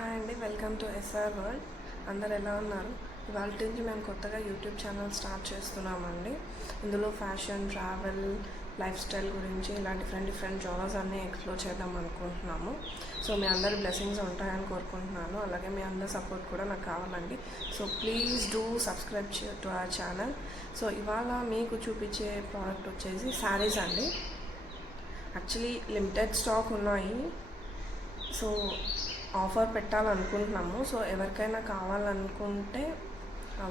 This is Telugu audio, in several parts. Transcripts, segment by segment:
హాయ్ అండి, వెల్కమ్ టు ఎస్ఆర్ వరల్డ్. అందరు ఎలా ఉన్నారు? ఇవాళ నుంచి మేము కొత్తగా యూట్యూబ్ ఛానల్ స్టార్ట్ చేస్తున్నామండి. ఇందులో ఫ్యాషన్, ట్రావెల్, లైఫ్ స్టైల్ గురించి ఇలా డిఫరెంట్ జానర్స్ అన్నీ ఎక్స్ప్లోర్ చేద్దాం అనుకుంటున్నాము. సో మీ అందరి బ్లెస్సింగ్స్ ఉంటాయని కోరుకుంటున్నాను. అలాగే మీ అందరి సపోర్ట్ కూడా నాకు కావాలండి. So please do subscribe to our channel. So ఇవాళ మీకు చూపించే ప్రోడక్ట్ వచ్చేసి శారీస్ అండి. యాక్చువల్లీ లిమిటెడ్ స్టాక్ ఉన్నాయి. సో ఆఫర్ పెట్టాలనుకుంటున్నాము. సో ఎవరికైనా కావాలనుకుంటే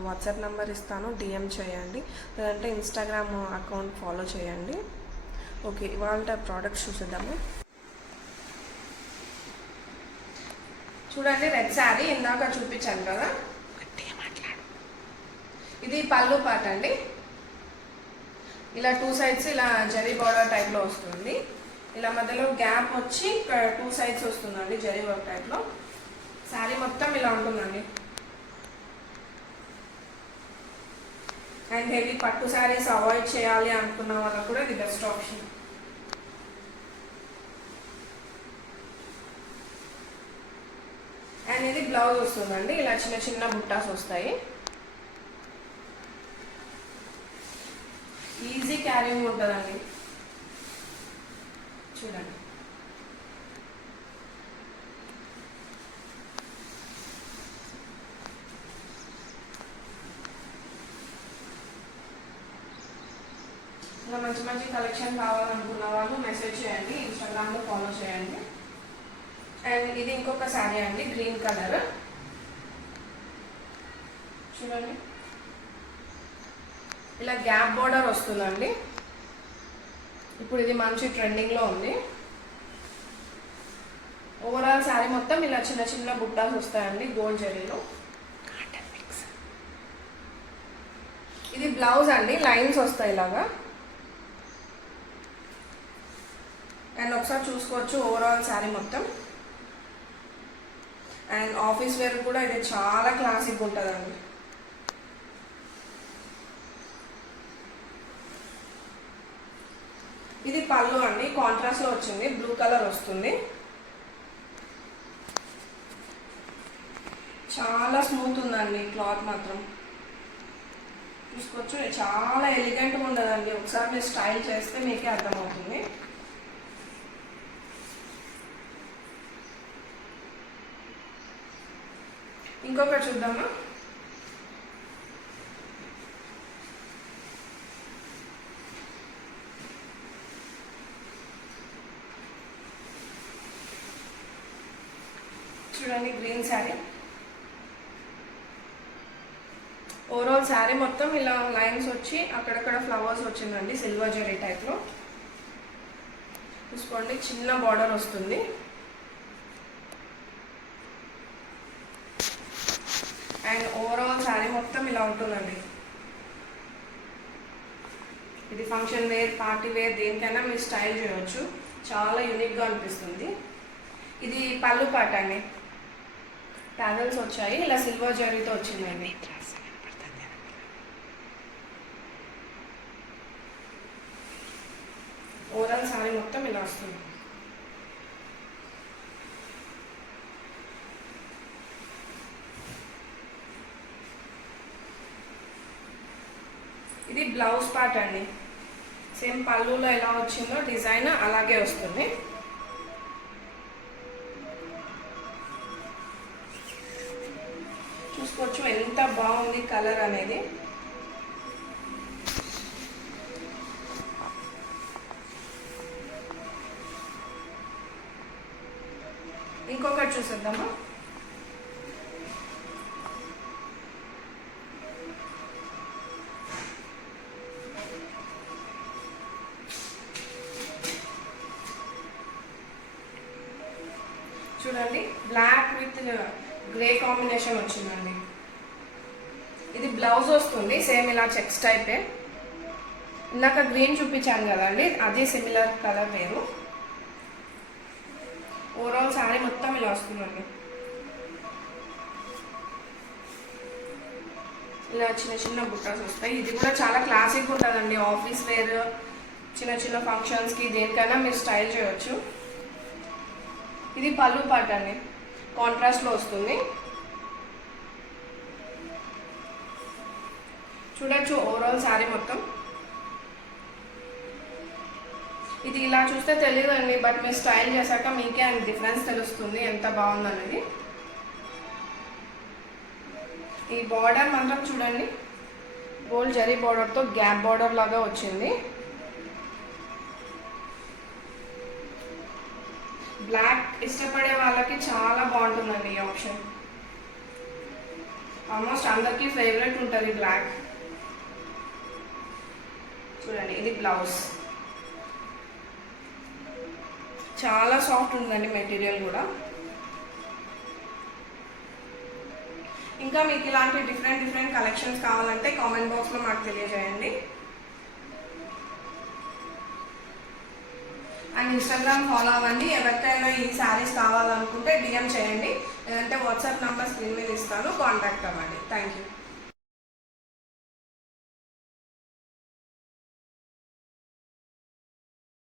వాట్సాప్ నెంబర్ ఇస్తాను, డిఎం చేయండి, లేదంటే ఇన్స్టాగ్రామ్ అకౌంట్ ఫాలో చేయండి. ఓకే, ఇవాళ ప్రోడక్ట్స్ చూసేద్దాము. చూడండి, రెడ్ శారీ ఇందాక చూపించాను కదా, ఇది పళ్ళు పాట అండి. ఇలా 2 sides ఇలా జరీ బార్డర్ టైప్లో వస్తుంది. ఇలా మధ్యలో గ్యాప్ వచ్చి 2 sides వస్తుందండి జరీ వర్క్ టైప్లో. శారీ మొత్తం ఇలా ఉంటుందండి. అండ్ హెవీ పట్టు శారీస్ అవాయిడ్ చేయాలి అనుకున్న వాళ్ళకు కూడా ఇది బెస్ట్ ఆప్షన్. అండ్ ఇది బ్లౌజ్ వస్తుందండి. ఇలా చిన్న చిన్న బుట్టాస్ వస్తాయి. ఈజీ క్యారింగ్ ఉంటుందండి. చూడండి, ఇలా మంచి మంచి కలెక్షన్ కావాలనుకున్న వాళ్ళు మెసేజ్ చేయండి, ఇన్స్టాగ్రామ్లో ఫాలో చేయండి. అండ్ ఇది ఇంకొక శారీ అండి, గ్రీన్ కలర్. చూడండి, ఇలా గ్యాప్ బోర్డర్ వస్తుందండి. ఇప్పుడు ఇది మంచి ట్రెండింగ్లో ఉంది. ఓవరాల్ శారీ మొత్తం ఇలా చిన్న చిన్న బుట్టాస్ వస్తాయండి గోల్డ్ జరీలో. ఇది బ్లౌజ్ అండి, లైన్స్ వస్తాయి ఇలాగా. అండ్ ఒకసారి చూసుకోవచ్చు ఓవరాల్ శారీ మొత్తం. అండ్ ఆఫీస్ వేర్ కూడా ఇది చాలా క్లాసిక్ ఉంటుందండి. ఇది పళ్ళు అండి, కాంట్రాస్ట్ లో వచ్చింది, బ్లూ కలర్ వస్తుంది. చాలా స్మూత్ ఉందండి క్లాత్ మాత్రం. చూసుకోవచ్చు, చాలా ఎలిగెంట్గా ఉండదండి. ఒకసారి మీరు స్టైల్ చేస్తే మీకే అర్థమవుతుంది. ఇంకొకటి చూద్దామా. చూడండి, గ్రీన్ శారీ. ఓవరాల్ శారీ మొత్తం ఇలా లైన్స్ వచ్చి అక్కడక్కడ ఫ్లవర్స్ వచ్చిందండి, సిల్వర్ జరీ టైప్లో. చూసుకోండి, చిన్న బార్డర్ వస్తుంది. అండ్ ఓవరాల్ శారీ మొత్తం ఇలా ఉంటుందండి. ఇది ఫంక్షన్ వేర్, పార్టీ వేర్, దేనికైనా మీరు స్టైల్ చేయవచ్చు. చాలా యూనిక్గా అనిపిస్తుంది. ఇది పళ్ళు పాట అండి, ప్యానల్స్ వచ్చాయి, ఇలా సిల్వర్ జరీతో వచ్చిందండి. ఓవరాల్ శారీ మొత్తం ఇలా వస్తుంది. ఇది బ్లౌజ్ పార్ట్ అండి. సేమ్ పళ్ళులో ఎలా వచ్చిందో డిజైన్ అలాగే వస్తుంది. చూసుకోవచ్చు ఎంత బాగుంది కలర్ అనేది. ఇంకొకటి చూసేద్దామా. చూడండి, బ్లాక్ విత్ గ్రే కాంబినేషన్ వచ్చిందండి. ఇది బ్లౌజ్ వస్తుంది, సేమ్ ఇలా చెక్స్ టైపే. ఇందాక గ్రీన్ చూపించాను కదండి, అదే సిమిలర్ కలర్ వేరు. ఓవరాల్ శారీ మొత్తం ఇలా వస్తుందండి. ఇలా చిన్న చిన్న బుట్టాస్ వస్తాయి. ఇది కూడా చాలా క్లాసిక్ ఉంటుందండి. ఆఫీస్ వేర్, చిన్న చిన్న ఫంక్షన్స్కి, దేనికైనా మీరు స్టైల్ చేయవచ్చు. ఇది పళ్ళు పాట అండి. కాంట్రాస్ట్లో వస్తుంది. చూడొచ్చు ఓవరాల్ శారీ మొత్తం. ఇది ఇలా చూస్తే తెలియదండి, బట్ మీరు స్టైల్ చేశాక మీకే అండ్ డిఫరెన్స్ తెలుస్తుంది ఎంత బాగుందనేది. ఈ బార్డర్ మాత్రం చూడండి, గోల్డ్ జరీ బార్డర్తో గ్యాప్ బార్డర్ లాగా వచ్చింది. బ్లాక్ ఇష్టపడే వాళ్ళకి చాలా బాగుంటుందండి ఈ ఆప్షన్. ఆల్మోస్ట్ అందరికీ ఫేవరెట్ ఉంటుంది బ్లాక్. చూడండి, ఇది బ్లౌజ్. చాలా సాఫ్ట్ ఉంటుందండి మెటీరియల్ కూడా. ఇంకా మీకు ఇలాంటి డిఫరెంట్ కలెక్షన్స్ కావాలంటే కామెంట్ బాక్స్లో మాకు తెలియజేయండి. అండ్ ఇన్స్టాగ్రామ్ ఫాలో అవ్వండి. ఎవరికైనా ఈ శారీస్ కావాలనుకుంటే DM చేయండి, లేదంటే వాట్సాప్ నెంబర్ స్క్రీన్ మీద ఇస్తాను, కాంటాక్ట్ అవ్వండి. Thank you.